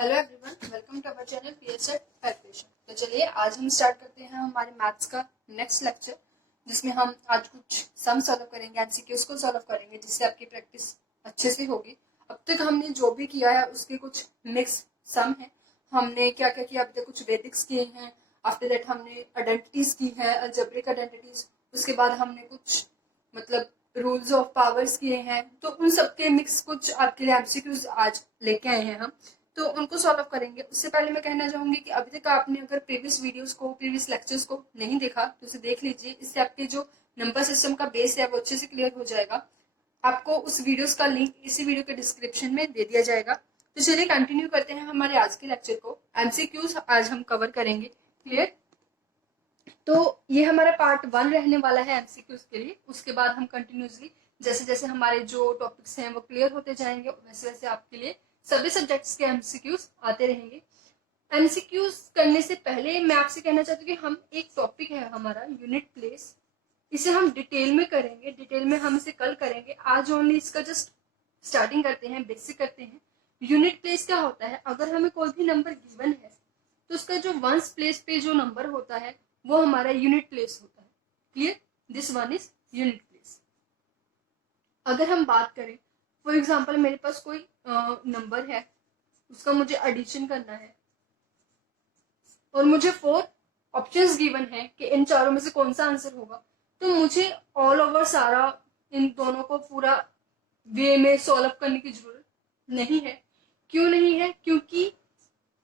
Hello everyone, welcome to our channel पीएसएट calculation. तो चलिए आज हम स्टार्ट करते हैं हमारे मैथ्स का नेक्स्ट लेक्चर, जिसमें हम आज कुछ सम सॉल्व करेंगे, एमसीक्यूज को सॉल्व करेंगे, जिससे आपकी प्रैक्टिस अच्छे से होगी। अब तक हमने जो भी किया है उसके कुछ मिक्स सम है। हमने क्या क्या किया, अभी तक कुछ वेदिक्स किए हैं, आफ्टर दैट हमने आइडेंटिटीज की है, अलजेब्रिक आइडेंटिटीज। उसके बाद हमने कुछ मतलब रूल्स ऑफ पावर्स किए हैं। तो उन सबके मिक्स कुछ आपके लिए एमसीक्यूज आज लेके आए हैं हम, तो उनको सॉल्व करेंगे। उससे पहले मैं कहना चाहूंगी कि अभी तक आपने अगर प्रीवियस वीडियोस को, प्रीवियस लेक्चर्स को नहीं देखा तो उसे देख लीजिए। इससे आपके जो नंबर सिस्टम का बेस है वो अच्छे से क्लियर हो जाएगा। आपको उस वीडियोस का लिंक इसी वीडियो के डिस्क्रिप्शन में दे दिया जाएगा। तो चलिए कंटिन्यू करते हैं हमारे आज के लेक्चर को। एमसीक्यूज आज हम कवर करेंगे। क्लियर? तो ये हमारा पार्ट 1 रहने वाला है एमसीक्यूज के लिए। उसके बाद हम कंटिन्यूसली जैसे जैसे हमारे जो टॉपिक्स हैं वो क्लियर होते जाएंगे, वैसे वैसे आपके लिए सभी सब्जेक्ट्स के एमसीक्यूज आते रहेंगे। एमसीक्यूज करने से पहले मैं आपसे कहना चाहती हूँ कि हम एक टॉपिक है हमारा यूनिट प्लेस, इसे हम डिटेल में करेंगे। डिटेल में हम इसे कल करेंगे, आज ओनली इसका जस्ट स्टार्टिंग करते हैं, बेसिक करते हैं। यूनिट प्लेस क्या होता है? अगर हमें कोई भी नंबर गिवन है तो उसका जो वंस प्लेस पे जो नंबर होता है वो हमारा यूनिट प्लेस होता है। Clear? This one is unit place. अगर हम बात करें, फॉर एग्जाम्पल मेरे पास कोई नंबर है, उसका मुझे एडिशन करना है और मुझे 4 ऑप्शंस गिवन है कि इन चारों में से कौन सा आंसर होगा, तो मुझे ऑल ओवर सारा इन दोनों को पूरा वे में सॉल्व करने की जरूरत नहीं है। क्यों नहीं है? क्योंकि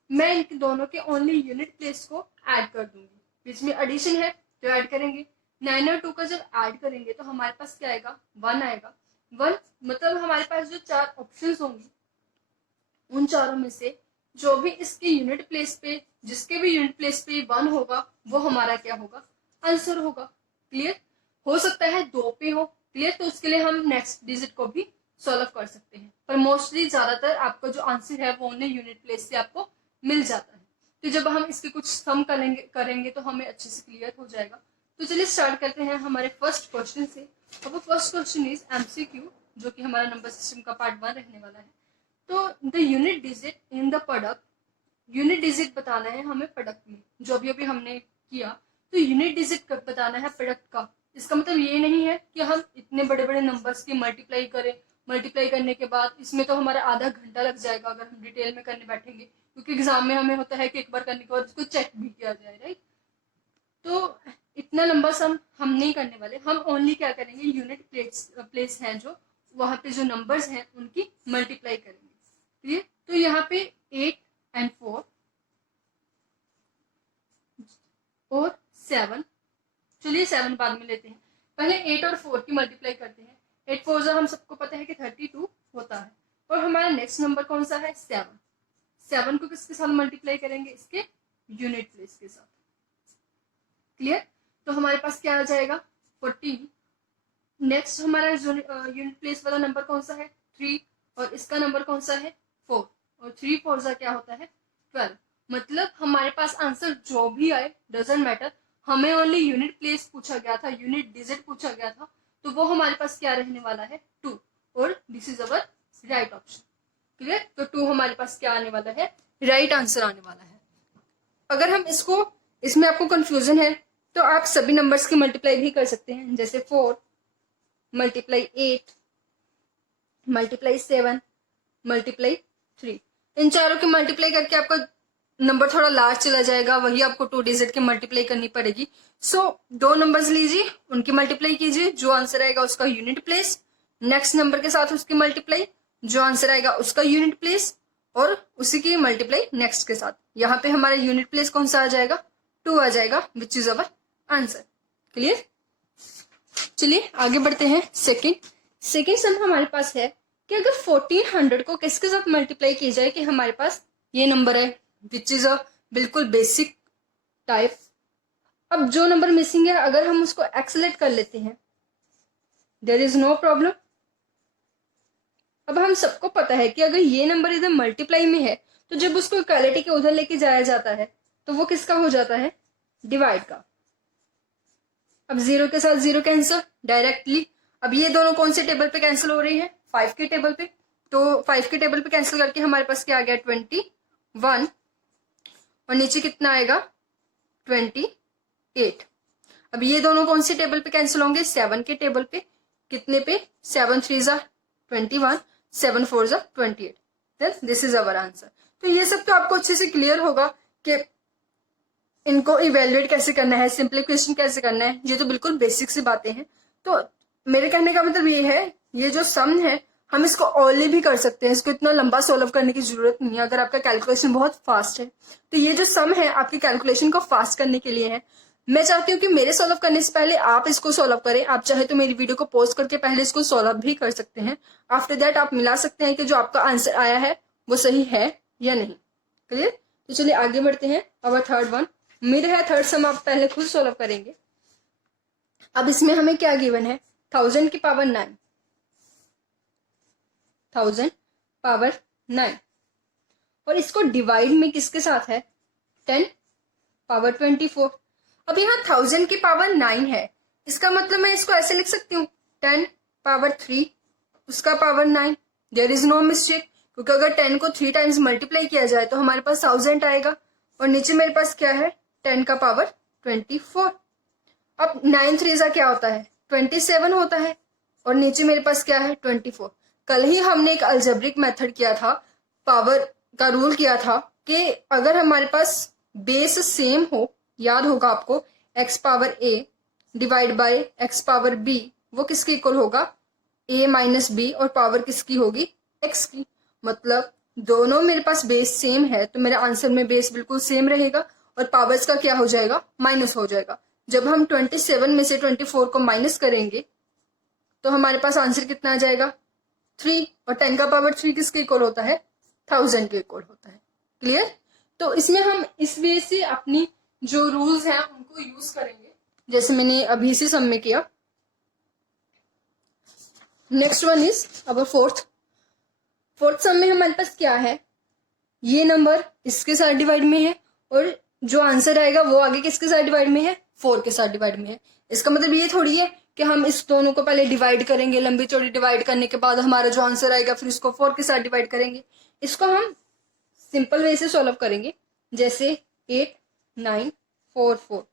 मैं इन दोनों के ओनली यूनिट प्लेस को ऐड कर दूंगी। बीच में एडिशन है तो ऐड करेंगे, 9 और 2 का जब ऐड करेंगे तो हमारे पास क्या आएगा? 1 आएगा। 1 मतलब हमारे पास जो 4 ऑप्शंस होंगी उन चारों में से जो भी इसके यूनिट प्लेस पे, जिसके भी यूनिट प्लेस पे 1 होगा वो हमारा क्या होगा? आंसर होगा। क्लियर? हो सकता है 2 पे हो। क्लियर? तो उसके लिए हम नेक्स्ट डिजिट को भी सॉल्व कर सकते हैं, पर मोस्टली ज्यादातर आपका जो आंसर है वो उन्हें यूनिट प्लेस से आपको मिल जाता है। तो जब हम इसके कुछ सम करेंगे तो हमें अच्छे से क्लियर हो जाएगा। तो चलिए स्टार्ट करते हैं हमारे फर्स्ट क्वेश्चन से। और वो फर्स्ट क्वेश्चन इज एमसीक्यू, जो कि हमारा नंबर सिस्टम का पार्ट 1 रहने वाला है। तो the unit digit in the product, unit digit बताना है हमें प्रोडक्ट में, जो अभी अभी हमने किया। तो यूनिट डिजिट बताना है प्रोडक्ट का। इसका मतलब ये नहीं है कि हम इतने बड़े बड़े नंबर्स की मल्टीप्लाई करें। मल्टीप्लाई करने के बाद इसमें तो हमारा आधा घंटा लग जाएगा अगर हम डिटेल में करने बैठेंगे, क्योंकि एग्जाम में हमें होता है कि एक बार करने के बाद उसको चेक भी किया जाए, राइट? तो इतना लंबा सम हम नहीं करने वाले। हम ओनली क्या करेंगे, यूनिट प्लेस हैं जो वहां पे जो नंबर्स हैं उनकी मल्टीप्लाई करेंगे। क्लियर? तो यहाँ पे 8 and 4 और 7, चलिए 7 बाद में लेते हैं, पहले 8 और 4 की मल्टीप्लाई करते हैं। 8 4 हम सबको पता है कि 32 होता है। और हमारा नेक्स्ट नंबर कौन सा है? 7। 7 को किसके साथ मल्टीप्लाई करेंगे? इसके यूनिट प्लेस के साथ। क्लियर? तो हमारे पास क्या आ जाएगा? 14। नेक्स्ट हमारा यूनिट प्लेस वाला नंबर कौन सा है? 3। और इसका नंबर कौन सा है? 4। और 3 4 जा क्या होता है? 12। मतलब हमारे पास आंसर जो भी आए डजेंट मैटर, हमें ओनली यूनिट प्लेस पूछा गया था, यूनिट डिजिट पूछा गया था, तो वो हमारे पास क्या रहने वाला है? 2। और this is our right option. Clear? तो 2 हमारे पास क्या आने वाला है? राइट आंसर आने वाला है। अगर हम इसमें आपको कंफ्यूजन है तो आप सभी नंबर्स की मल्टीप्लाई भी कर सकते हैं, जैसे 4 मल्टीप्लाई 8 मल्टीप्लाई 7 मल्टीप्लाई 3। इन चारों की मल्टीप्लाई करके आपका नंबर थोड़ा लार्ज चला जाएगा, वही आपको 2 डिजिट की मल्टीप्लाई करनी पड़ेगी। सो 2 नंबर्स लीजिए, उनकी मल्टीप्लाई कीजिए, जो आंसर आएगा उसका यूनिट प्लेस, नेक्स्ट नंबर के साथ उसकी मल्टीप्लाई, जो आंसर आएगा उसका यूनिट प्लेस, और उसी की मल्टीप्लाई नेक्स्ट के साथ। यहाँ पे हमारा यूनिट प्लेस कौन सा आ जाएगा? 2 आ जाएगा, which is our answer. Clear? चलिए आगे बढ़ते हैं। सेकेंड सम हमारे पास है कि अगर 1400 को किसके साथ मल्टीप्लाई की जाए कि हमारे पास ये नंबर है, विच इज अ बिल्कुल बेसिक टाइप। अब जो नंबर मिसिंग है अगर हम उसको एक्सेलेट कर लेते हैं, देयर इज नो प्रॉब्लम। अब हम सबको पता है कि अगर ये नंबर इधर मल्टीप्लाई में है तो जब उसको इक्वालिटी के उधर लेके जाया जाता है तो वो किसका हो जाता है? डिवाइड का। अब 0 के साथ 0 कैंसिल डायरेक्टली। अब ये दोनों कौन से टेबल पे कैंसिल हो रही है? 5 के टेबल पे। तो 5 के टेबल पे कैंसिल करके हमारे पास क्या आ गया? 1 और नीचे कितना आएगा 28। अब ये दोनों कौन से टेबल पे कैंसिल होंगे, 7 के टेबल पे। कितने पे, 7 3 जा 21, 7 4 जा 28। Then this is our answer. तो ये सब तो आपको अच्छे से क्लियर होगा कि इनको इवेल्युएट कैसे करना है, सिंप्लीफिकेशन कैसे करना है, ये तो बिल्कुल बेसिक सी बातें हैं। तो मेरे कहने का मतलब ये है, ये जो सम है हम इसको ओनली भी कर सकते हैं, इसको इतना लंबा सॉल्व करने की जरूरत नहीं है अगर आपका कैलकुलेशन बहुत फास्ट है। तो ये जो सम है आपकी कैलकुलेशन को फास्ट करने के लिए है। मैं चाहती हूँ कि मेरे सॉल्व करने से पहले आप इसको सॉल्व करें। आप चाहे तो मेरी वीडियो को पॉज करके पहले इसको सॉल्व भी कर सकते हैं। आफ्टर दैट आप मिला सकते हैं कि जो आपका आंसर आया है वो सही है या नहीं। क्लियर? तो चलिए आगे बढ़ते हैं। अब थर्ड वन मेरे है, थर्ड सम आप पहले खुद सॉल्व करेंगे। अब इसमें हमें क्या गिवन है, 1000 की पावर 9, 1000 पावर 9 और इसको डिवाइड में किसके साथ है, 10 पावर 24। अब यहाँ 1000 की पावर 9 है, इसका मतलब मैं इसको ऐसे लिख सकती हूँ 10 पावर 3 उसका power 9। There is no mistake, क्योंकि अगर 10 को 3 टाइम्स मल्टीप्लाई किया जाए तो हमारे पास 1000 आएगा और नीचे मेरे पास क्या है 10 का पावर 24। अब 9 3 जा क्या होता है 27 होता है और नीचे मेरे पास क्या है 24। कल ही हमने एक अलजेब्रिक मेथड किया था, पावर का रूल किया था कि अगर हमारे पास बेस सेम हो, याद होगा आपको, x power a divide by x power b, वो किसके इक्वल होगा a माइनस b और पावर किसकी होगी x की। मतलब दोनों मेरे पास बेस सेम है तो मेरे आंसर में बेस बिल्कुल सेम रहेगा और पावर्स का क्या हो जाएगा माइनस हो जाएगा। जब हम 27 में से 24 को माइनस करेंगे तो हमारे पास आंसर कितना आ जाएगा 3 और 10 का पावर 3 किसके इक्वल होता है 1000 के इक्वल होता है। क्लियर? तो इसमें हम इस वे से अपनी जो रूल्स हैं उनको यूज करेंगे जैसे मैंने अभी से सम में किया। नेक्स्ट वन इज अब फोर्थ सम में हमारे पास क्या है, ये नंबर इसके साथ डिवाइड में है और जो आंसर आएगा वो आगे किसके साथ डिवाइड में है 4 के साथ डिवाइड में है। इसका मतलब ये थोड़ी है कि हम इस दोनों को पहले डिवाइड करेंगे, लंबी चौड़ी डिवाइड करने के बाद हमारा जो आंसर आएगा फिर इसको 4 के साथ डिवाइड करेंगे। इसको हम सिंपल वे से सॉल्व करेंगे जैसे 8 9 4 4।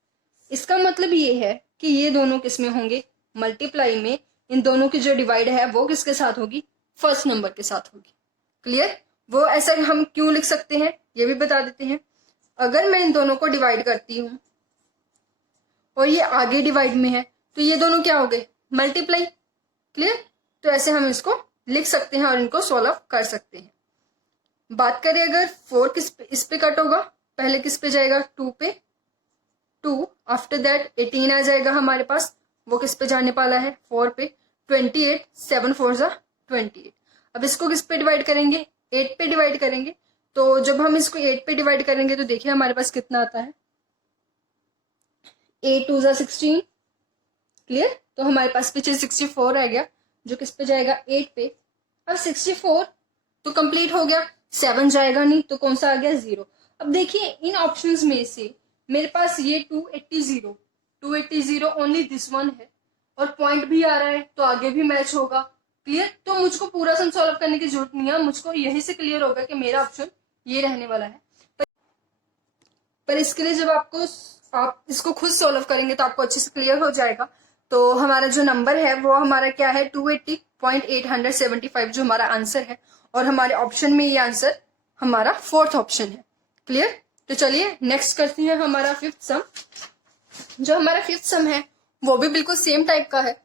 इसका मतलब ये है कि ये दोनों किसमें होंगे मल्टीप्लाई में, इन दोनों की जो डिवाइड है वो किसके साथ होगी फर्स्ट नंबर के साथ होगी। क्लियर? वो ऐसा हम क्यों लिख सकते हैं ये भी बता देते हैं। अगर मैं इन दोनों को डिवाइड करती हूं और ये आगे डिवाइड में है तो ये दोनों क्या हो गए मल्टीप्लाई। क्लियर? तो ऐसे हम इसको लिख सकते हैं और इनको सॉल्व कर सकते हैं। बात करें अगर 4 इस पे कट होगा, पहले किस पे जाएगा 2 पे, 2 आफ्टर दैट 18 आ जाएगा हमारे पास, वो किस पे जाने वाला है 4 पे, 28 7 4 जा 28। अब इसको किस पे डिवाइड करेंगे 8 पे डिवाइड करेंगे। तो जब हम इसको 8 पे डिवाइड करेंगे तो देखिए हमारे पास कितना आता है 8 2 जा 16। क्लियर? तो हमारे पास पीछे 64 आ गया जो किस पे जाएगा 8 पे। अब 64 तो कंप्लीट हो गया, 7 जाएगा नहीं तो कौन सा आ गया 0। अब देखिए इन ऑप्शंस में से मेरे पास ये 280 ओनली दिस वन है और पॉइंट भी आ रहा है तो आगे भी मैच होगा। क्लियर? तो मुझको पूरा सम सॉल्व करने की जरूरत नहीं है, मुझको यही से क्लियर होगा कि मेरा ऑप्शन ये रहने वाला है। पर इसके लिए जब आप इसको खुद सॉल्व करेंगे तो आपको अच्छे से क्लियर हो जाएगा। तो हमारा जो नंबर है वो हमारा क्या है 280.875 जो हमारा आंसर है और हमारे ऑप्शन में ये आंसर हमारा फोर्थ ऑप्शन है। क्लियर? तो चलिए नेक्स्ट करते हैं हमारा फिफ्थ सम। जो हमारा फिफ्थ सम है वो भी बिल्कुल सेम टाइप का है,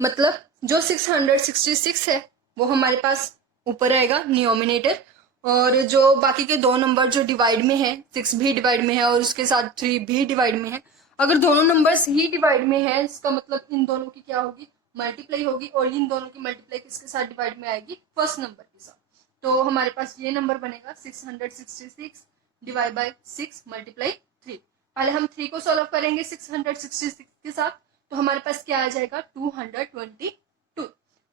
मतलब जो 666 है वो हमारे पास ऊपर आएगा न्यूमरेटर और जो बाकी के दो नंबर जो डिवाइड में है 6 भी डिवाइड में है और उसके साथ 3 भी डिवाइड में है। अगर दोनों नंबर्स ही डिवाइड में है इसका मतलब इन दोनों की क्या होगी मल्टीप्लाई होगी और इन दोनों की मल्टीप्लाई किसके साथ डिवाइड में आएगी फर्स्ट नंबर के साथ। तो हमारे पास ये नंबर बनेगा 666 डिवाइड बाय 6 मल्टीप्लाई 3। पहले हम 3 को सॉल्व करेंगे 666 के साथ तो हमारे पास क्या आ जाएगा 222।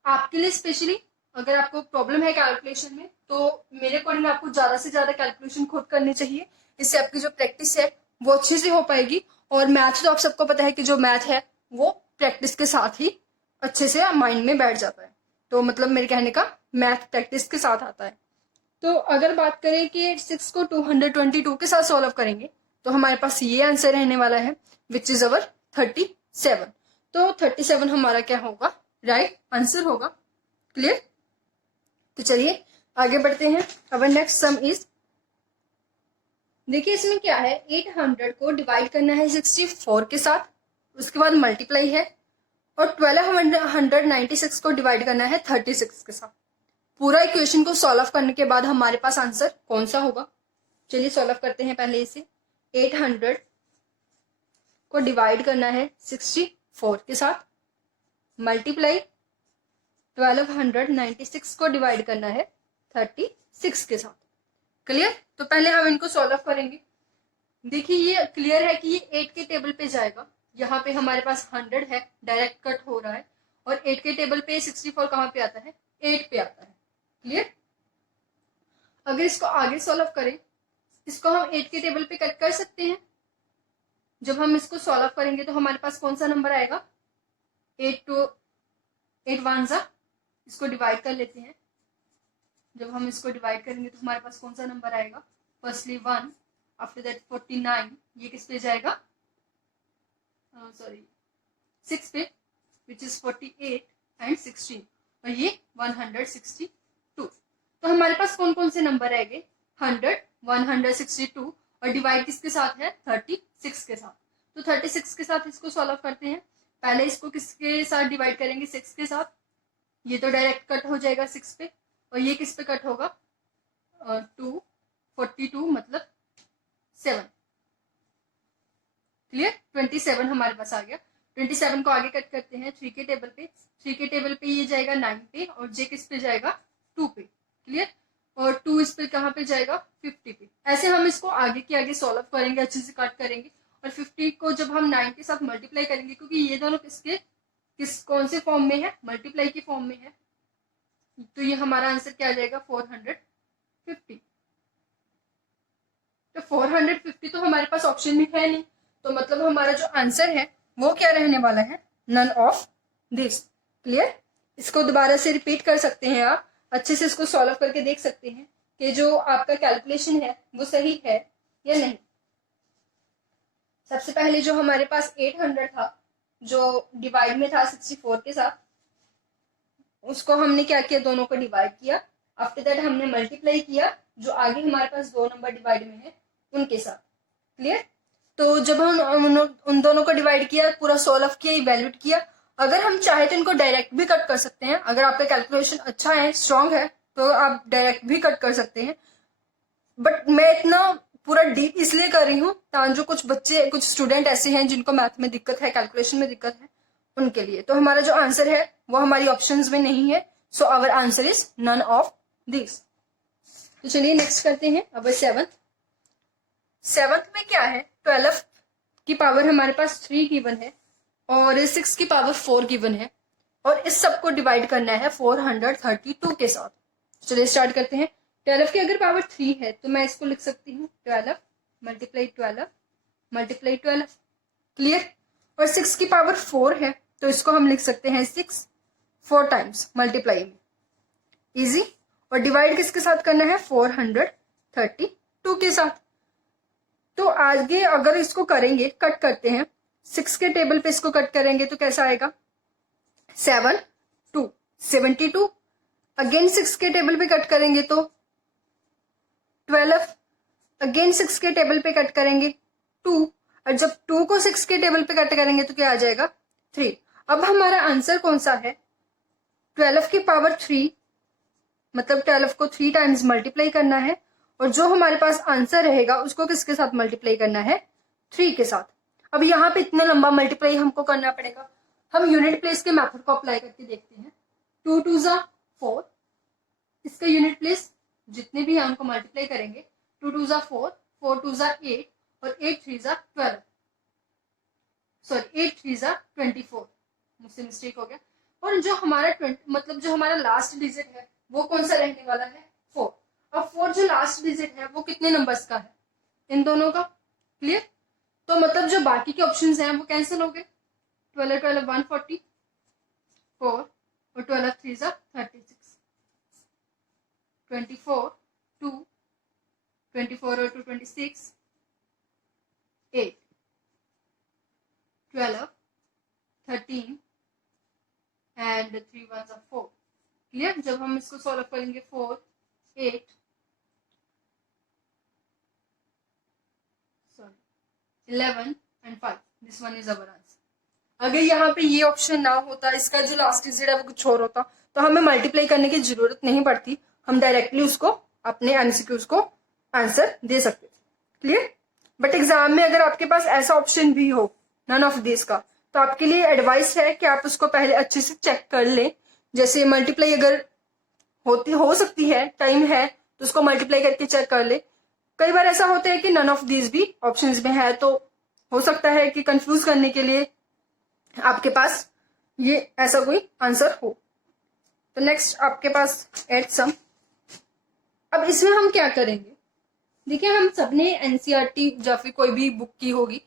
आपके लिए स्पेशली अगर आपको प्रॉब्लम है कैलकुलेशन में तो मेरे अकॉर्डिंग आपको ज्यादा से ज्यादा कैलकुलेशन खुद करनी चाहिए, इससे आपकी जो प्रैक्टिस है वो अच्छे से हो पाएगी। और मैथ तो आप सबको पता है कि जो मैथ है वो प्रैक्टिस के साथ ही अच्छे से माइंड में बैठ जाता है। तो मतलब मेरे कहने का मैथ प्रैक्टिस के साथ आता है। तो अगर बात करें कि 6 को 222 के साथ सॉल्व करेंगे तो हमारे पास ये आंसर रहने वाला है विच इज अवर 37। तो 37 हमारा क्या होगा, राइट आंसर होगा। क्लियर। तो चलिए आगे बढ़ते हैं। अवर नेक्स्ट सम इज, देखिए इसमें क्या है, 800 को डिवाइड करना है 64 के साथ, उसके बाद मल्टीप्लाई है, और 1296 को डिवाइड करना है 36 के साथ। पूरा इक्वेशन को सॉल्व करने के बाद हमारे पास आंसर कौन सा होगा, चलिए सॉल्व करते हैं पहले इसे। 800 को डिवाइड करना है 64 के साथ, मल्टीप्लाई 1296 को डिवाइड करना है 36 के साथ। क्लियर। तो पहले हम इनको सॉल्व करेंगे। देखिए ये क्लियर है कि ये 8 के टेबल पे जाएगा, यहाँ पे हमारे पास 100 है, डायरेक्ट कट हो रहा है, और 8 के टेबल पे 64 कहाँ पे आता है, 8 पे आता है। क्लियर। अगर इसको आगे सॉल्व करें, इसको हम 8 के टेबल पे कट कर सकते हैं। जब हम इसको सॉल्व करेंगे तो हमारे पास कौन सा नंबर आएगा, 8 1 जा, इसको डिवाइड कर लेते हैं। जब हम इसको डिवाइड करेंगे तो हमारे पास कौन सा नंबर आएगा, फर्स्टली 1, आफ्टर दैट 49, ये किस पे जाएगा, सॉरी 6 पे, विच इज 48 एंड 16, और ये 162। तो हमारे पास कौन कौन से नंबर आएंगे, 100, 162, और डिवाइड किसके साथ है, 36 के साथ। तो 36 के साथ इसको सॉल्व करते हैं। पहले इसको किसके साथ डिवाइड करेंगे, 6 के साथ, ये तो डायरेक्ट कट हो जाएगा 6 पे, और ये किस पे कट होगा, 42 मतलब 7। क्लियर। 27 हमारे पास आ गया। 27 को आगे कट करते हैं 3 के टेबल पे, 3 के टेबल पे ये जाएगा 9 पे, और जे किस पे जाएगा, 2 पे। क्लियर। और 2 इस पे कहाँ पे जाएगा, 50 पे। ऐसे हम इसको आगे के आगे सॉल्व करेंगे, अच्छे से कट करेंगे, और 50 को जब हम 9 के साथ मल्टीप्लाई करेंगे, क्योंकि ये दोनों कौन से फॉर्म में है, मल्टीप्लाई की फॉर्म में है, तो ये हमारा आंसर क्या आ जाएगा, 450। तो 450 तो हमारे पास ऑप्शन में है नहीं, तो मतलब हमारा जो आंसर है वो क्या रहने वाला है, नन ऑफ दिस। क्लियर। इसको दोबारा से रिपीट कर सकते हैं आप, अच्छे से इसको सॉल्व करके देख सकते हैं कि जो आपका कैलकुलेशन है वो सही है या नहीं। सबसे पहले जो हमारे पास 800 था, जो डिवाइड में था 64 के साथ, उसको हमने क्या किया, दोनों को डिवाइड किया। आफ्टर दैट हमने मल्टीप्लाई किया, जो आगे हमारे पास 2 नंबर डिवाइड में है उनके साथ। क्लियर। तो जब हम उन दोनों को डिवाइड किया, पूरा सॉल्व किया, इवैल्यूएट किया, अगर हम चाहे तो इनको डायरेक्ट भी कट कर सकते हैं। अगर आपका कैलकुलेशन अच्छा है, स्ट्रांग है, तो आप डायरेक्ट भी कट कर सकते हैं। बट मैं इतना पूरा डीप इसलिए कर रही हूँ ताकि जो कुछ स्टूडेंट ऐसे हैं जिनको मैथ में दिक्कत है, कैलकुलेशन में दिक्कत है, उनके लिए। तो हमारा जो आंसर है वो हमारी ऑप्शंस में नहीं है, so our answer is none of this. तो चलिए नेक्स्ट करते हैं। अब 7th में क्या है, 12 की पावर हमारे पास 3 गिवन है, और 6 की पावर 4 गिवन है, और इस सबको डिवाइड करना है 432 के साथ। चलिए स्टार्ट करते हैं। 12 की अगर पावर 3 है तो मैं इसको लिख सकती हूँ 12 मल्टीप्लाई 12 मल्टीप्लाई 12। क्लियर। और 6 की पावर 4 है तो इसको हम लिख सकते हैं 6 4 टाइम्स मल्टीप्लाई में, इजी। और डिवाइड किसके साथ करना है, 432 के साथ। तो आगे अगर इसको करेंगे, कट करते हैं, 6 के टेबल पे इसको कट करेंगे तो कैसा आएगा, 7 2 72। अगेन 6 के टेबल पे कट करेंगे तो 12। अगेन 6 के टेबल पे कट करेंगे 2, और जब 2 को 6 के टेबल पे कट करेंगे तो क्या आ जाएगा, 3। अब हमारा आंसर कौन सा है, 12 की पावर 3, मतलब 12 को 3 टाइम्स मल्टीप्लाई करना है, और जो हमारे पास आंसर रहेगा उसको किसके साथ मल्टीप्लाई करना है, 3 के साथ। अब यहाँ पे इतना लंबा मल्टीप्लाई हमको करना पड़ेगा। हम यूनिट प्लेस के मेथड को अप्लाई करके देखते हैं। 2 2 जा 4, इसका यूनिट प्लेस जितने भी हैं उनको मल्टीप्लाई करेंगे। 2 2 जा 4, 4 2 जा 8, और 8 3 जा 12, सॉरी 8 3 जा 24, मुझसे मिस्टेक हो गया। और जो हमारा मतलब जो हमारा लास्ट डिजिट है वो कौन सा रहने वाला है, 4। अब 4 जो लास्ट डिजिट है वो कितने नंबर्स का है, इन दोनों का। क्लियर। तो मतलब जो बाकी के ऑप्शंस हैं वो कैंसिल हो गए। 12 12 144, और 12 3 जा 36, 24 2, 24 और 2 26, 8, 12, 13 एंड 3 1 4। क्लियर? जब हम इसको सॉल्व करेंगे 4, 8, 11 and 5, this one is our answer. अगर यहाँ पे ये ऑप्शन ना होता, इसका जो लास्ट डिजिट है वो कुछ और होता, तो हमें मल्टीप्लाई करने की जरूरत नहीं पड़ती, हम डायरेक्टली उसको अपने एमसीक्यूज को आंसर दे सकते थे। क्लियर? बट एग्जाम में अगर आपके पास ऐसा ऑप्शन भी हो, नन ऑफ दिस का, तो आपके लिए एडवाइस है कि आप उसको पहले अच्छे से चेक कर लें। जैसे मल्टीप्लाई अगर हो सकती है, टाइम है, तो उसको मल्टीप्लाई करके चेक कर ले। कई बार ऐसा होता है कि नन ऑफ दिस भी ऑप्शंस में है, तो हो सकता है कि कंफ्यूज करने के लिए आपके पास ये ऐसा कोई आंसर हो। तो नेक्स्ट आपके पास एड सम। अब इसमें हम क्या करेंगे, देखिए हम सबने एनसीईआरटी या फिर कोई भी बुक की होगी,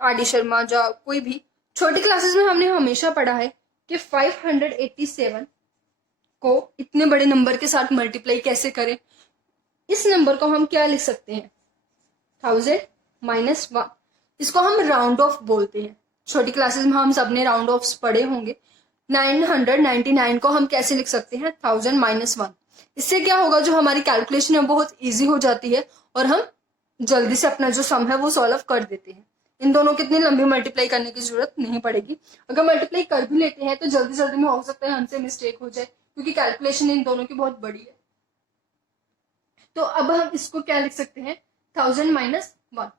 आर डी शर्मा या कोई भी, छोटी क्लासेस में हमने हमेशा पढ़ा है कि 587 को इतने बड़े नंबर के साथ मल्टीप्लाई कैसे करें। इस नंबर को हम क्या लिख सकते हैं, 1000 माइनस 1। इसको हम राउंड ऑफ बोलते हैं। छोटी क्लासेस में हम सबने राउंड ऑफ पढ़े होंगे। 999 को हम कैसे लिख सकते हैं, 1000 माइनस 1। इससे क्या होगा, जो हमारी कैलकुलेशन है बहुत इजी हो जाती है और हम जल्दी से अपना जो सम है वो सॉल्व कर देते हैं। इन दोनों की इतनी लंबी मल्टीप्लाई करने की जरूरत नहीं पड़ेगी। अगर मल्टीप्लाई कर भी लेते हैं तो जल्दी जल्दी में हो सकता है हमसे मिस्टेक हो जाए, क्योंकि कैलकुलेशन इन दोनों की बहुत बड़ी है। तो अब हम इसको क्या लिख सकते हैं, 1000 माइनस 1।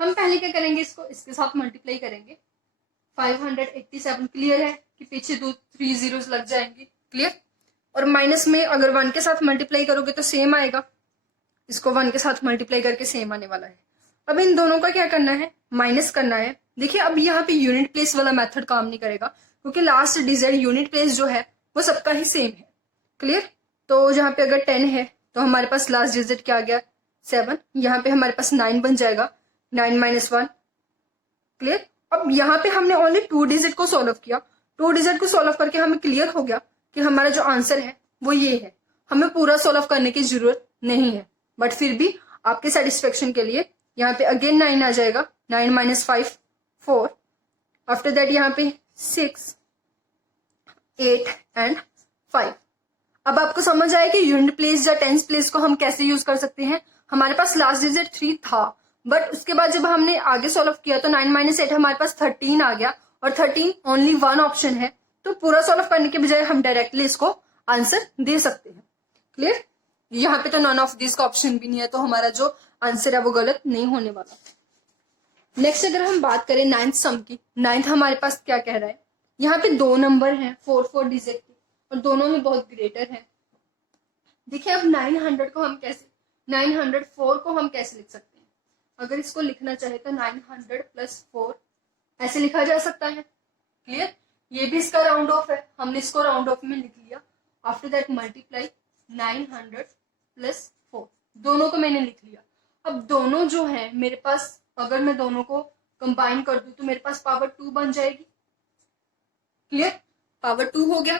हम पहले क्या करेंगे, इसको इसके साथ मल्टीप्लाई करेंगे। 587 क्लियर है कि पीछे 3 जीरोस लग जाएंगे। क्लियर? और माइनस में अगर 1 के साथ मल्टीप्लाई करोगे तो सेम आएगा, इसको 1 के साथ मल्टीप्लाई करके सेम आने वाला है। अब इन दोनों का क्या करना है, माइनस करना है। देखिए अब यहाँ पे यूनिट प्लेस वाला मेथड काम नहीं करेगा, क्योंकि लास्ट डिजिट यूनिट प्लेस जो है वो सबका ही सेम है। क्लियर? तो यहाँ पे अगर 10 है तो हमारे पास लास्ट डिजिट क्या आ गया, 7। यहाँ पे हमारे पास 9 बन जाएगा, 9 माइनस 1। क्लियर? अब यहाँ पे हमने ओनली 2 डिजिट को सॉल्व किया। 2 डिजिट को सॉल्व करके हमें क्लियर हो गया कि हमारा जो आंसर है वो ये है। हमें पूरा सॉल्व करने की जरूरत नहीं है, बट फिर भी आपके सेटिस्फेक्शन के लिए यहाँ पे अगेन 9 आ जाएगा। 9 माइनस 5 4। आफ्टर दैट यहाँ पे 6, 8 एंड 5। अब आपको समझ आया कि यूनिट प्लेस या टेंस प्लेस को हम कैसे यूज कर सकते हैं। हमारे पास लास्ट डिजिट 3 था, बट उसके बाद जब हमने आगे सॉल्व किया तो 9 माइनस 8 हमारे पास 13 आ गया, और 13 ओनली 1 ऑप्शन है, तो पूरा सॉल्व करने के बजाय हम डायरेक्टली इसको आंसर दे सकते हैं। क्लियर? यहाँ पे तो नन ऑफ दिस का ऑप्शन भी नहीं है, तो हमारा जो आंसर है वो गलत नहीं होने वाला। नेक्स्ट अगर हम बात करें 9th सम की, 9th हमारे पास क्या कह रहा है, यहाँ पे 2 नंबर हैं 4 डिजिट के, और दोनों में बहुत ग्रेटर है। देखिए अब 900 को हम कैसे, 904 को हम कैसे लिख सकते हैं। अगर इसको लिखना चाहे तो 900 प्लस 4 ऐसे लिखा जा सकता है। क्लियर? ये भी इसका राउंड ऑफ है, हमने इसको राउंड ऑफ में लिख लिया। आफ्टर दैट मल्टीप्लाई 900 प्लस 4, दोनों को मैंने लिख लिया। अब दोनों जो है मेरे पास, अगर मैं दोनों को कंबाइन कर दूं तो मेरे पास पावर 2 बन जाएगी। क्लियर? पावर 2 हो गया।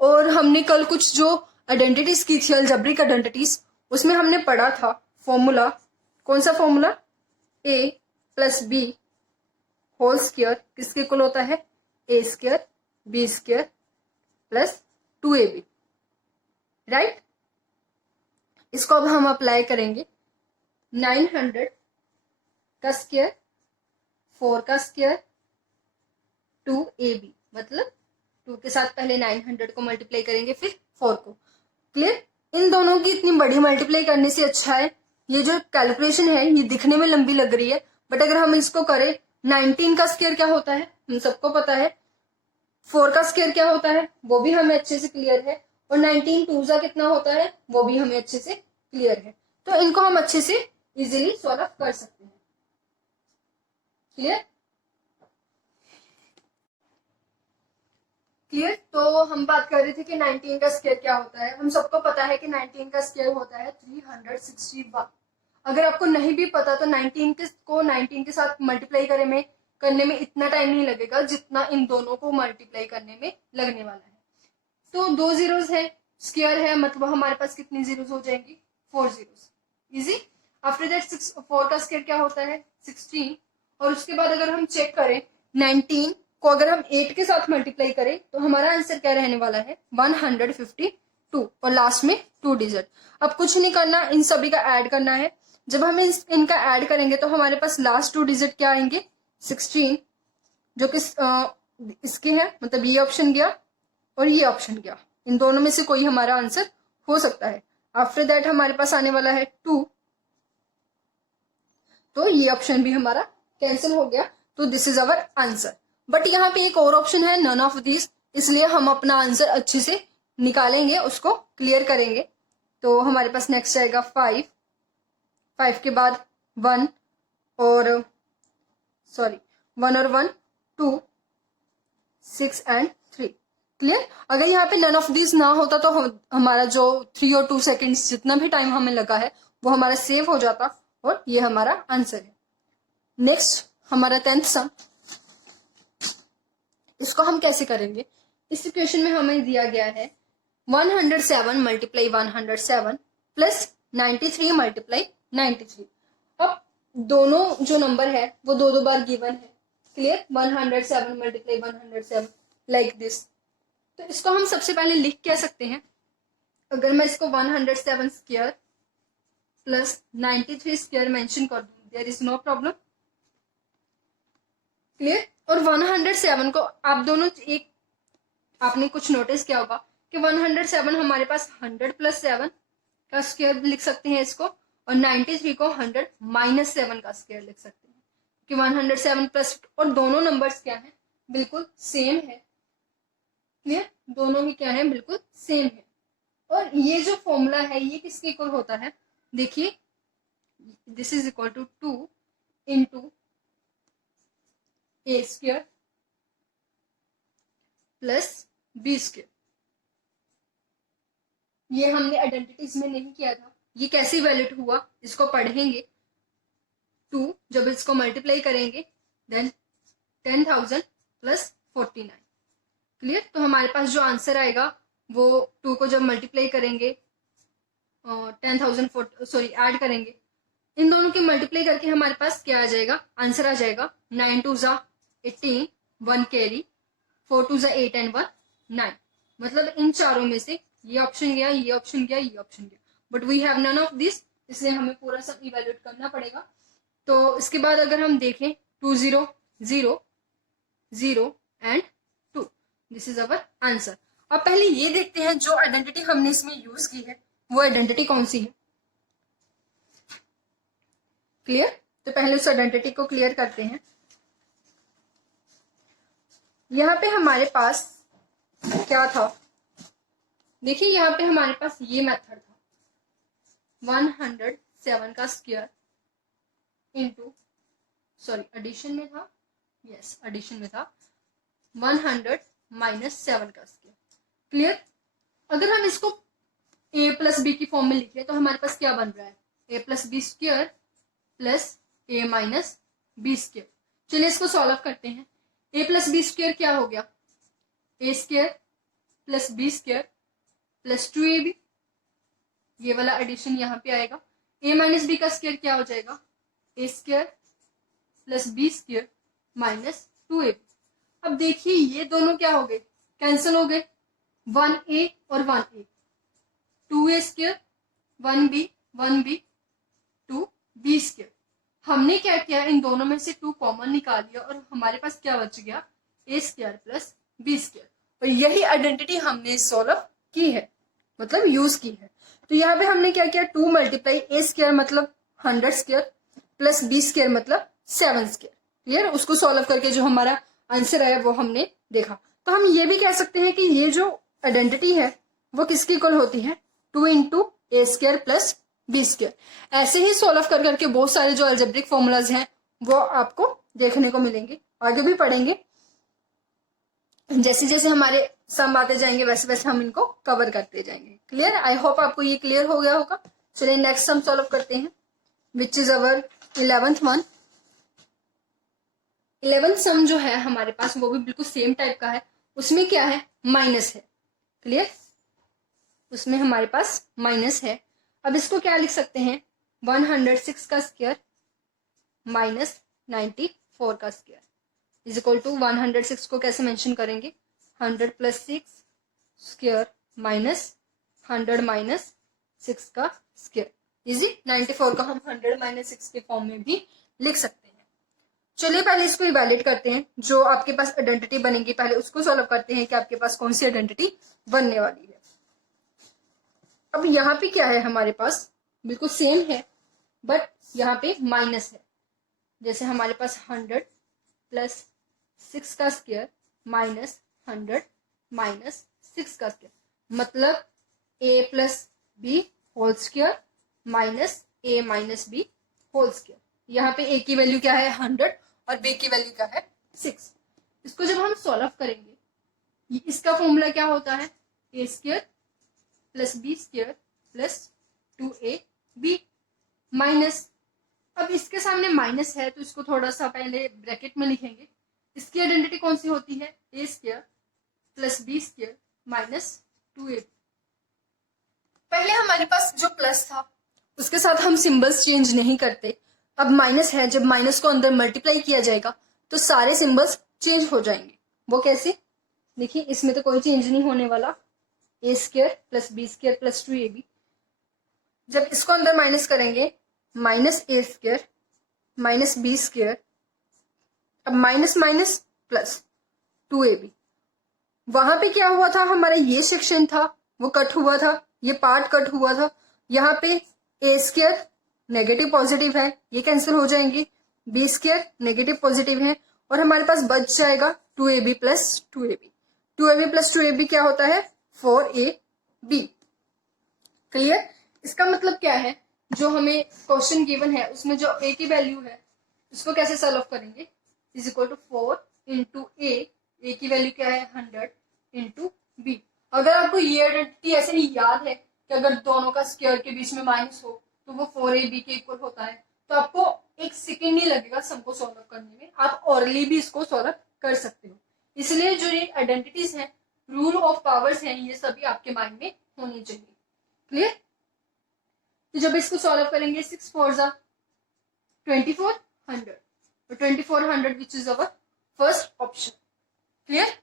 और हमने कल कुछ जो आइडेंटिटीज की थी, अलजेब्रिक आइडेंटिटीज, उसमें हमने पढ़ा था फॉर्मूला, कौन सा formula, a plus B whole square किसके इक्वल होता है, a square b square plus 2ab। Right? इसको अब हम अप्लाई करेंगे। 900 का स्क्वायर, 4 का स्क्वायर, 2ab, मतलब 2 के साथ पहले 900 को मल्टीप्लाई करेंगे फिर 4 को। क्लियर? इन दोनों की इतनी बड़ी मल्टीप्लाई करने से अच्छा है, ये जो कैलकुलेशन है ये दिखने में लंबी लग रही है, बट अगर हम इसको करें, 19 का स्क्वायर क्या होता है हम सबको पता है, 4 का स्क्वायर क्या होता है वो भी हमें अच्छे से क्लियर है, और 19 2 कितना होता है वो भी हमें अच्छे से क्लियर है। तो इनको हम अच्छे से इजीली सॉल्व कर सकते हैं। क्लियर? क्लियर? तो हम बात कर रहे थे कि 19 का स्क्वायर क्या होता है। हम सबको पता है कि 19 का स्क्वायर होता है 361। अगर आपको नहीं भी पता तो 19 के साथ मल्टीप्लाई करने में इतना टाइम नहीं लगेगा जितना इन दोनों को मल्टीप्लाई करने में लगने वाला है। तो 2 जीरोस है, स्क्वायर है, मतलब हमारे पास कितनी जीरोस हो जाएंगी, 4 जीरोस। इजी। आफ्टर दैट 4 का स्क्वायर क्या होता है 16, और उसके बाद अगर हम चेक करें 19 को अगर हम 8 के साथ मल्टीप्लाई करें तो हमारा आंसर क्या रहने वाला है 152, और लास्ट में 2 डिजिट। अब कुछ नहीं करना, इन सभी का ऐड करना है। जब हम इनका ऐड करेंगे तो हमारे पास लास्ट 2 डिजिट क्या आएंगे 16, जो कि इसके हैं, मतलब ये ऑप्शन गया और ये ऑप्शन गया, इन दोनों में से कोई हमारा आंसर हो सकता है। आफ्टर दैट हमारे पास आने वाला है 2, तो ये ऑप्शन भी हमारा कैंसिल हो गया, तो this is our answer. But यहाँ पे एक और ऑप्शन है नन ऑफ दिस, इसलिए हम अपना आंसर अच्छे से निकालेंगे, उसको क्लियर करेंगे। तो हमारे पास नेक्स्ट आएगा 5, 5 के बाद 1 और 1 2 6 एंड 3। क्लियर। अगर यहाँ पे नन ऑफ दिस ना होता तो हमारा जो 3 और 2 सेकेंड्स जितना भी टाइम हमें लगा है वो हमारा सेव हो जाता, और ये हमारा आंसर है। नेक्स्ट हमारा 10th सम, इसको हम कैसे करेंगे। इस इक्वेशन में हमें दिया गया है 107 मल्टीप्लाई 107 प्लस 93 मल्टीप्लाई 93। अब दोनों जो नंबर है वो 2 बार गिवन है। क्लियर। 107 multiply 107 like this. तो इसको हम सबसे पहले लिख क्या सकते हैं, अगर मैं इसको 107 स्क्वायर प्लस 93 स्क्वायर मेंशन कर दूं, there is no problem. Clear. और 107 को आप दोनों आपने कुछ नोटिस किया होगा कि 107 हमारे पास 100 प्लस 7 का स्क्वायर लिख सकते हैं इसको, और 93 को 100 माइनस 7 का स्क्वायर लिख सकते हैं, कि 107 प्लस, और दोनों नंबर्स क्या है बिल्कुल सेम है। क्लियर। दोनों ही क्या है बिल्कुल सेम है। और ये जो फॉर्मूला है ये किसके इक्वल होता है, देखिए this is equal to 2 into A square plus B square. ये हमने आइडेंटिटीज में नहीं किया था, ये कैसे इवैल्यूएट हुआ इसको पढ़ेंगे। 2 जब इसको मल्टीप्लाई करेंगे देन 10,000 प्लस 49। क्लियर। तो हमारे पास जो आंसर आएगा वो 2 को जब मल्टीप्लाई करेंगे 10,000 ऐड करेंगे, इन दोनों के मल्टीप्लाई करके हमारे पास क्या आ जाएगा, आंसर आ जाएगा 9 2 ज़ा 18, 1 कैरी, 4 2 ज़ा 8 एंड 1 9। मतलब इन चारों में से ये ऑप्शन गया, ये ऑप्शन गया, ये ऑप्शन गया, but we have none of this, इसलिए हमें पूरा सब इवेल्युएट करना पड़ेगा। तो इसके बाद अगर हम देखें 2 0 0 0 and 2, this is our answer. अब पहले ये देखते हैं जो आइडेंटिटी हमने इसमें यूज की है वो आइडेंटिटी कौन सी है। क्लियर। तो पहले उस आइडेंटिटी को क्लियर करते हैं। यहाँ पे हमारे पास क्या था, देखिए यहाँ पे हमारे पास ये मेथड था 107 का स्क्वायर इंटू एडिशन में था, यस एडिशन में था 100 माइनस 7 का स्क्वायर। क्लियर। अगर हम इसको a प्लस बी की फॉर्म में लिखे तो हमारे पास क्या बन रहा है a plus B square plus a minus B square. चलिए इसको सॉल्व करते हैं। a प्लस बी स्क्वायर क्या हो गया a square plus B square plus 2ab, ये वाला एडिशन यहाँ पे आएगा। a माइनस बी का स्क्वायर क्या हो जाएगा a square plus B square minus 2ab। अब देखिए ये दोनों क्या हो गए, कैंसिल हो गए, 1a और 1a, 2a square 1b 1b 2b square. हमने क्या किया, इन दोनों में से 2 कॉमन निकाल दिया और हमारे पास क्या बच गया a square plus B square. और यही आइडेंटिटी हमने सॉल्व की है, मतलब यूज की है। तो यहाँ पे हमने क्या किया, 2 मल्टीप्लाई a स्क्वायर मतलब 100 स्क्वायर प्लस बी स्क्वायर मतलब 7 स्क्वायर। क्लियर। उसको सॉल्व करके जो हमारा आंसर आया वो हमने देखा। तो हम ये भी कह सकते हैं कि ये जो आइडेंटिटी है वो किसकी इक्वल होती है 2 into A square plus B square. ऐसे ही सॉल्व कर करके बहुत सारे जो अलजेब्रिक फॉर्मूलाज हैं वो आपको देखने को मिलेंगे, आगे भी पढ़ेंगे। जैसे जैसे हमारे सम आते जाएंगे वैसे वैसे हम इनको कवर करते जाएंगे। क्लियर। आई होप आपको ये क्लियर हो गया होगा। चलिए नेक्स्ट सम सॉल्व करते हैं, which is our 11th one. 11th सम जो है हमारे पास वो भी बिल्कुल सेम टाइप का है, उसमें क्या है माइनस है। क्लियर। उसमें हमारे पास माइनस है। अब इसको क्या लिख सकते हैं, 106 का स्क्वायर माइनस 94 का स्क्वायर इज इक्वल टू 106 को कैसे मेंशन करेंगे, 100 प्लस 6 स्क्वायर माइनस 100 माइनस 6 का स्क्वायर इज 94 का हम 100 माइनस 6 के फॉर्म में भी लिख सकते हैं। चलिए पहले इसको इवैल्यूएट करते हैं, जो आपके पास आइडेंटिटी बनेगी पहले उसको सॉल्व करते हैं कि आपके पास कौन सी आइडेंटिटी बनने वाली है। अब यहाँ पे क्या है, हमारे पास बिल्कुल सेम है बट यहाँ पे माइनस है। जैसे हमारे पास 100 प्लस 6 का स्क्वायर माइनस 100 माइनस 6 का स्क्वायर मतलब a plus B whole square minus a minus B whole square. यहाँ पे a की वैल्यू क्या है 100 और b की वैल्यू क्या है 6। इसको जब हम सॉल्व करेंगे इसका फॉर्मूला क्या होता है, a square plus B square plus 2ab minus, अब इसके सामने माइनस है तो इसको थोड़ा सा पहले ब्रैकेट में लिखेंगे। इसकी आइडेंटिटी कौन सी होती है, a square plus B square minus 2ab। पहले हमारे पास जो प्लस था उसके साथ हम सिंबल्स चेंज नहीं करते, अब माइनस है, जब माइनस को अंदर मल्टीप्लाई किया जाएगा तो सारे सिंबल्स चेंज हो जाएंगे। वो कैसे, देखिए इसमें तो कोई चेंज नहीं होने वाला, a square plus B square plus 2ab। जब इसको अंदर माइनस करेंगे minus a square minus B square, अब माइनस माइनस प्लस 2ab। वहां पे क्या हुआ था, हमारा ये सेक्शन था वो कट हुआ था, ये पार्ट कट हुआ था। यहाँ पे a स्क्वायर नेगेटिव पॉजिटिव है, ये कैंसिल हो जाएंगे, बी स्क्वायर नेगेटिव पॉजिटिव है और हमारे पास बच जाएगा 2ab plus 2ab। 2ab plus 2ab क्या होता है 4ab। क्लियर, इसका मतलब क्या है, जो हमें क्वेश्चन गिवन है उसमें जो a की वैल्यू है उसको कैसे सॉल्व करेंगे, is equal to 4 into a की वैल्यू क्या है 100 इंटू b। अगर आपको ये आइडेंटिटी ऐसे ही याद है कि अगर दोनों का स्क्वायर के बीच में माइनस हो तो वो 4ab के इक्वल होता है, तो आपको एक सेकेंड नहीं लगेगा सम को सॉल्व करने में, आप ऑरली भी इसको सॉल्व कर सकते हो। इसलिए जो ये आइडेंटिटीज हैं, रूल ऑफ पावर्स हैं, ये सभी आपके माइंड में होनी चाहिए। क्लियर, तो जब इसको सॉल्व करेंगे 6 4 जा 2400 और 2400 which is our first option. Clear,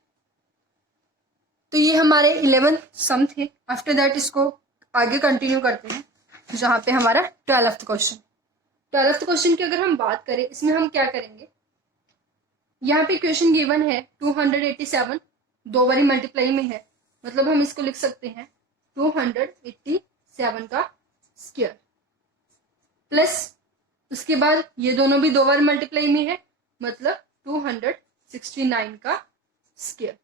तो ये हमारे 11 सम थे। आफ्टर दैट इसको आगे कंटिन्यू करते हैं जहां पे हमारा 12th क्वेश्चन। 12th क्वेश्चन की अगर हम बात करें इसमें हम क्या करेंगे, यहाँ पे क्वेश्चन गिवन है 287 दो बारी मल्टीप्लाई में है, मतलब हम इसको लिख सकते हैं 287 का स्क्वायर प्लस उसके बाद ये दोनों भी दो बार मल्टीप्लाई में है, मतलब 269 का square.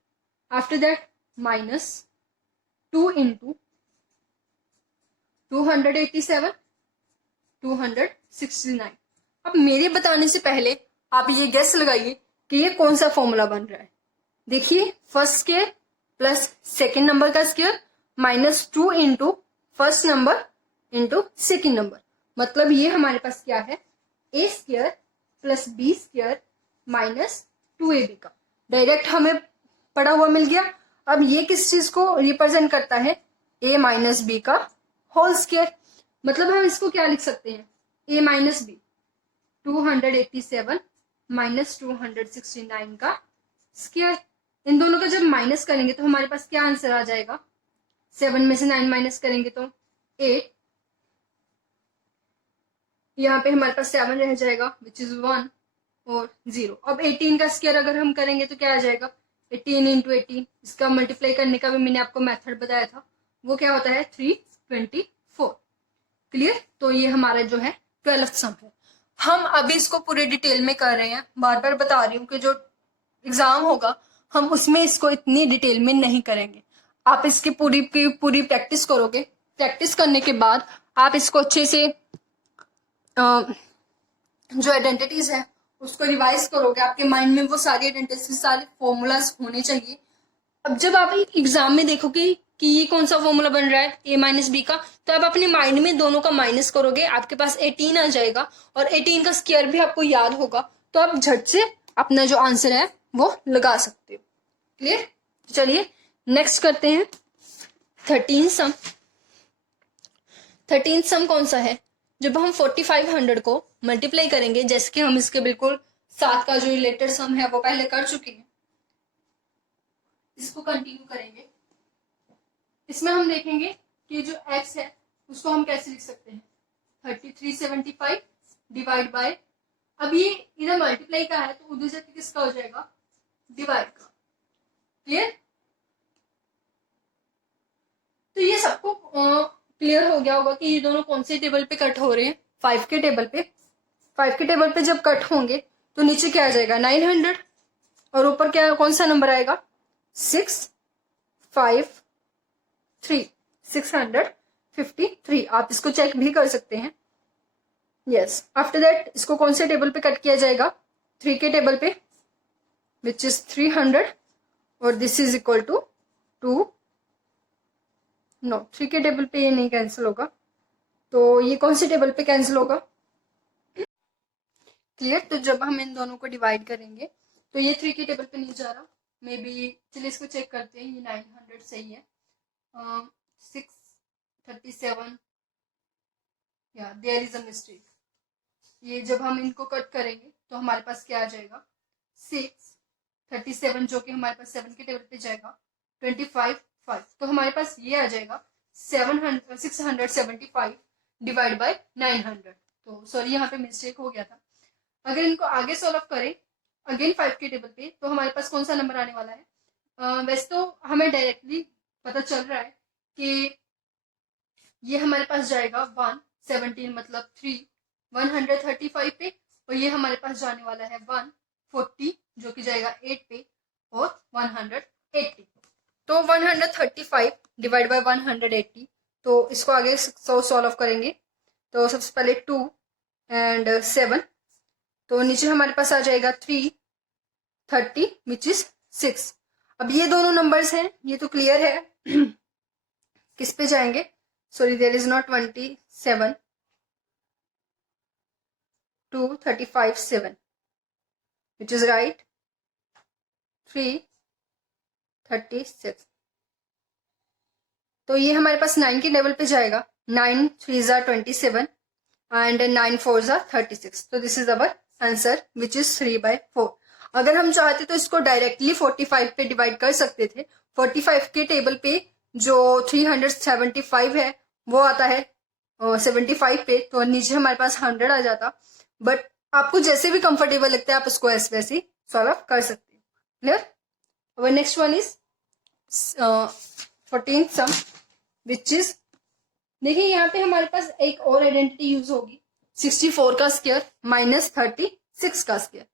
After that minus 2 into 287 269। अब मेरे बताने से पहले आप ये गेस लगाइए कि ये कौन सा फॉर्मूला बन रहा है। देखिए first square plus second number का square minus 2 into first number into second number, मतलब ये हमारे पास क्या है a square plus B square minus 2ab का। डायरेक्ट हमें पड़ा हुआ मिल गया। अब ये किस चीज को रिप्रेजेंट करता है, a माइनस बी का होल स्क्वायर, मतलब हम इसको क्या लिख सकते हैं a माइनस बी 287 माइनस 269 का स्क्वायर। इन दोनों का जब माइनस करेंगे तो हमारे पास क्या आंसर आ जाएगा, 7 में से 9 माइनस करेंगे तो 8, यहाँ पे हमारे पास 7 रह जाएगा विच इज 1 और 0। अब 18 का स्क्वायर अगर हम करेंगे तो क्या आ जाएगा 18 इंटू 18, इसका मल्टीप्लाई करने का भी मैंने आपको मेथड बताया था, वो क्या होता है 324। क्लियर, तो ये हमारा जो है 12th सम है। हम अभी इसको पूरे डिटेल में कर रहे हैं, बार बार बता रही हूँ कि जो एग्जाम होगा हम उसमें इसको इतनी डिटेल में नहीं करेंगे। आप इसकी पूरी की पूरी प्रैक्टिस करोगे, प्रैक्टिस करने के बाद आप इसको अच्छे से जो आइडेंटिटीज है उसको रिवाइज करोगे, आपके माइंड में वो सारी आइडेंटिटीज सारे फॉर्मूलाज होने चाहिए। अब जब आप एग्जाम में देखोगे कि ये कौन सा फॉर्मूला बन रहा है a माइनस बी का, तो आप अपने माइंड में दोनों का माइनस करोगे, आपके पास 18 आ जाएगा और 18 का स्क्वायर भी आपको याद होगा, तो आप झट से अपना जो आंसर है वो लगा सकते हो। क्लियर, चलिए नेक्स्ट करते हैं 13th सम। 13th सम कौन सा है, जब हम 4500 को मल्टीप्लाई करेंगे, जैसे कि हम इसके बिल्कुल साथ का जो रिलेटेड सम है वो पहले कर चुके हैं, इसको कंटिन्यू करेंगे। इसमें हम देखेंगे कि जो x है उसको हम कैसे लिख सकते हैं, 3375 डिवाइड बाय, अब ये इधर मल्टीप्लाई का है तो उधर से किसका हो जाएगा, डिवाइड का। क्लियर? तो ये सबको क्लियर हो गया होगा कि ये दोनों कौन से टेबल पे कट हो रहे हैं, 5 के टेबल पे। 5 के टेबल पे जब कट होंगे तो नीचे क्या आ जाएगा, 900, और ऊपर क्या, कौन सा नंबर आएगा, 653, 653। आप इसको चेक भी कर सकते हैं। यस, आफ्टर दैट इसको कौन से टेबल पे कट किया जाएगा, 3 के टेबल पे, विच इज 300, और this is equal to 2। No, 3 के टेबल पे ये नहीं कैंसिल होगा, तो ये कौन से टेबल पे कैंसिल होगा, क्लियर? तो जब हम इन दोनों को डिवाइड करेंगे तो ये 3 के टेबल पे नहीं जा रहा, मे बी, चलिए इसको चेक करते हैं, ये 900 सही है, 637, या देयर इज अ मिस्टेक। ये जब हम इनको कट करेंगे तो हमारे पास क्या आ जाएगा, 637, जो कि हमारे पास 7 के टेबल पे जाएगा, 25 5, तो हमारे पास ये आ जाएगा 675 डिवाइड बाय 900। तो सॉरी, यहाँ पे मिस्टेक हो गया था। अगर इनको आगे सॉल्व करें अगेन 5 के टेबल पे, तो हमारे पास कौन सा नंबर आने वाला है, वैसे तो हमें डायरेक्टली पता चल रहा है कि ये हमारे पास जाएगा 117, मतलब 3, 135 पे, और ये हमारे पास जाने वाला है 140, जो कि जाएगा 8 पे, और 180। तो 135 डिवाइड बाय 180, तो इसको आगे सॉल्व करेंगे। तो सबसे पहले 2 एंड 7, तो नीचे हमारे पास आ जाएगा 330 विच इज 6। अब ये दोनों नंबर्स हैं, ये तो क्लियर है। किस पे जाएंगे, sorry there is not 27, 235 7 which is right, 336। तो ये हमारे पास 9 के टेबल पे जाएगा, 9 3s are 27 and 9 4s are 36। तो this is our answer which is 3/4। अगर हम चाहते तो इसको डायरेक्टली 45 पे डिवाइड कर सकते थे। 45 के टेबल पे जो 375 है वो आता है 75 पे, तो नीचे हमारे पास 100 आ जाता। बट आपको जैसे भी कंफर्टेबल लगता है आप उसको ऐसे वैसे सॉल्व कर सकते हो। Clear? Our next one is 14th sum which is, देखिए यहाँ पे हमारे पास एक और आइडेंटिटी यूज होगी, 64 का स्क्वायर माइनस 36 का स्क्वायर।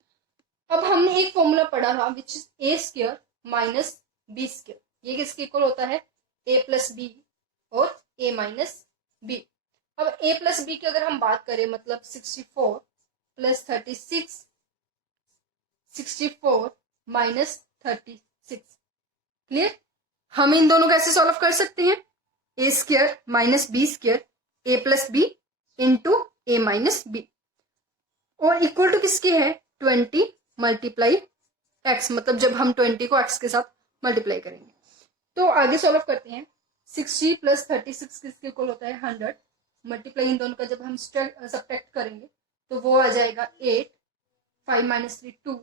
अब हमने एक फॉर्मूला पढ़ा था which is A square minus B square. ये किसके इक्वल होता है, ए प्लस बी और ए माइनस बी। अब ए प्लस बी की अगर हम बात करें, मतलब 64 प्लस 36, 64 माइनस 36। क्लियर? हम इन दोनों को ऐसे सॉल्व कर सकते हैं, ए स्क्वायर माइनस बी स्क्वायर, ए प्लस बी इंटू ए माइनस बी, और इक्वल टू किसके है, 20 मल्टीप्लाई एक्स, मतलब जब हम 20 को एक्स के साथ मल्टीप्लाई करेंगे। तो आगे सॉल्व करते हैं। 60 प्लस 36 किसके इक्वल होता है, 100, मल्टीप्लाई इन दोनों का जब हम सब्ट्रैक्ट करेंगे तो वो आ जाएगा 8, 5 माइनस 3 2,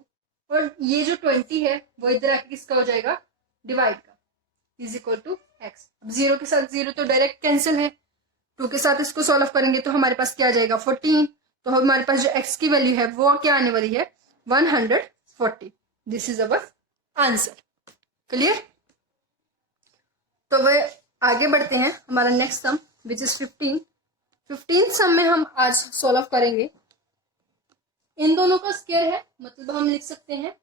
और ये जो 20 है वो इधर आके किसका हो जाएगा, डिवाइड का, इज इक्वल टू एक्स। अब 0 के साथ 0 तो डायरेक्ट कैंसिल है, 2 के साथ इसको सॉल्व करेंगे तो हमारे पास क्या आ जाएगा, 14। तो हमारे पास जो x की वैल्यू है वो क्या आने वाली है, 140। This is our answer. Clear? तो वह आगे बढ़ते हैं, हमारा नेक्स्ट सम विच इज 15 सम में हम आज सॉल्व करेंगे। इन दोनों का स्क्वायर है, मतलब हम लिख सकते हैं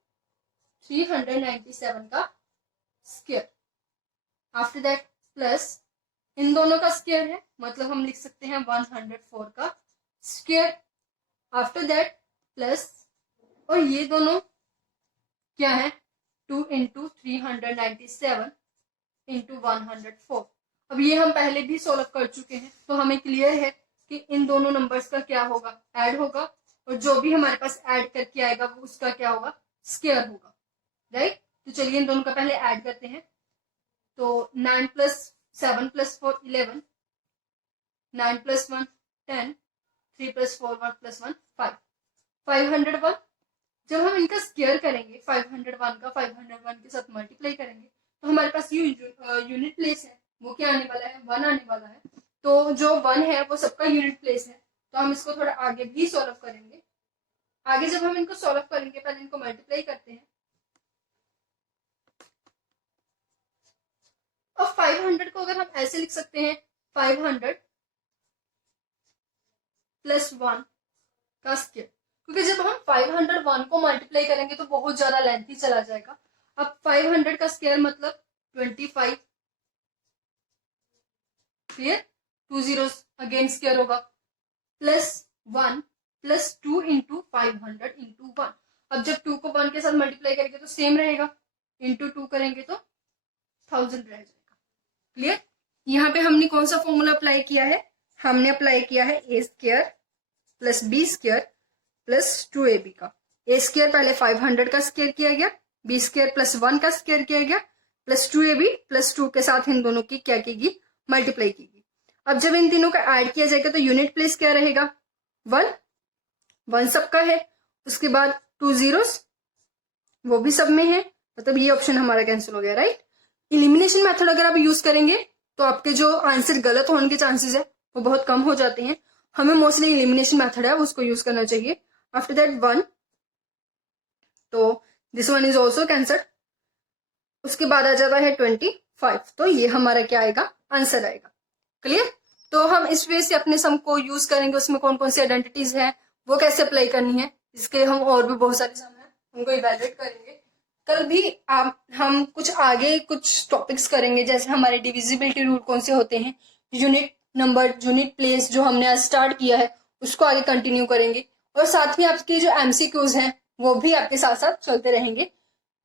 397 का स्क्वायर। आफ्टर दैट प्लस इन दोनों का स्क्वायर है, मतलब हम लिख सकते हैं 104 का स्क्वायर। आफ्टर दैट प्लस, और ये दोनों क्या है, 2 इंटू 397 इंटू 104। अब ये हम पहले भी सॉल्व कर चुके हैं, तो हमें क्लियर है कि इन दोनों नंबर्स का क्या होगा, ऐड होगा, और जो भी हमारे पास ऐड करके आएगा वो उसका क्या होगा, स्क्वायर होगा। राइट? तो चलिए इन दोनों का पहले ऐड करते हैं। तो 9 प्लस 7 प्लस 4 11, 9 प्लस 1 10, 3 + 4 1 + 1 5 501। जब हम इनका स्क्वायर करेंगे 501 का 501 के साथ मल्टीप्लाई करेंगे तो हमारे पास ये यूनिट प्लेस है, वो क्या आने वाला है, 1 आने वाला है। तो जो 1 है वो सबका यूनिट प्लेस है, तो हम इसको थोड़ा आगे भी सॉल्व करेंगे। आगे जब हम इनको सॉल्व करेंगे पहले इनको मल्टीप्लाई करते हैं। अब 500 को अगर हम ऐसे लिख सकते हैं 500 + 1 का स्क्वायर, क्योंकि जब हम 501 को मल्टीप्लाई करेंगे तो बहुत ज्यादा लेंथी चला जाएगा। अब 500 का स्क्वायर मतलब 25, क्लियर, 2 zeros अगेन स्क्वायर होगा, +1 + 2 × 500 × 1। अब जब 2 को 1 के साथ मल्टीप्लाई करेंगे तो सेम रहेगा, इंटू 2 करेंगे तो 1000 रह जाएगा, क्लियर। यहाँ पे हमने कौन सा फॉर्मूला अप्लाई किया है, हमने अप्लाई किया है a² + b² + 2ab का। a² पहले 500 का स्क्वायर किया गया, b² + 1 का स्क्वायर किया गया, + 2ab + 2 के साथ इन दोनों की क्या कीगी, मल्टीप्लाई कीगी। अब जब इन तीनों का ऐड किया जाएगा तो यूनिट प्लेस क्या रहेगा, 1 सबका है, उसके बाद 2 zeros वो भी सब में है, मतलब ये ऑप्शन हमारा कैंसिल हो गया, राइट। इलिमिनेशन मेथड अगर आप यूज करेंगे तो आपके जो आंसर गलत होने के चांसेस है वो बहुत कम हो जाते हैं। हमें मोस्टली इलिमिनेशन मेथड है उसको यूज करना चाहिए। आफ्टर दैट 1, तो this one is also cancelled. उसके बाद आ जाता है 25, तो ये हमारा क्या आएगा, आंसर आएगा, क्लियर। तो हम इस वे से अपने सम को यूज करेंगे, उसमें कौन कौन सी आइडेंटिटीज है वो कैसे अप्लाई करनी है, इसके हम और भी बहुत सारे सम है उनको इवेलुएट करेंगे। कल भी हम कुछ आगे कुछ टॉपिक्स करेंगे, जैसे हमारे डिविजिबिलिटी रूल कौन से होते हैं, यूनिट नंबर, यूनिट प्लेस जो हमने आज स्टार्ट किया है उसको आगे कंटिन्यू करेंगे, और साथ में आपकी जो MCQs हैं वो भी आपके साथ साथ चलते रहेंगे,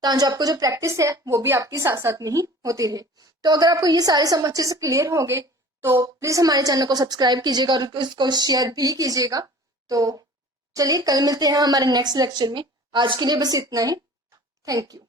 ताकि आपको जो प्रैक्टिस है वो भी आपके साथ साथ में ही होती रहे। तो अगर आपको ये सारे सम अच्छे से क्लियर हो गए तो प्लीज हमारे चैनल को सब्सक्राइब कीजिएगा और उसको शेयर भी कीजिएगा। तो चलिए कल मिलते हैं हमारे नेक्स्ट लेक्चर में, आज के लिए बस इतना ही, थैंक यू।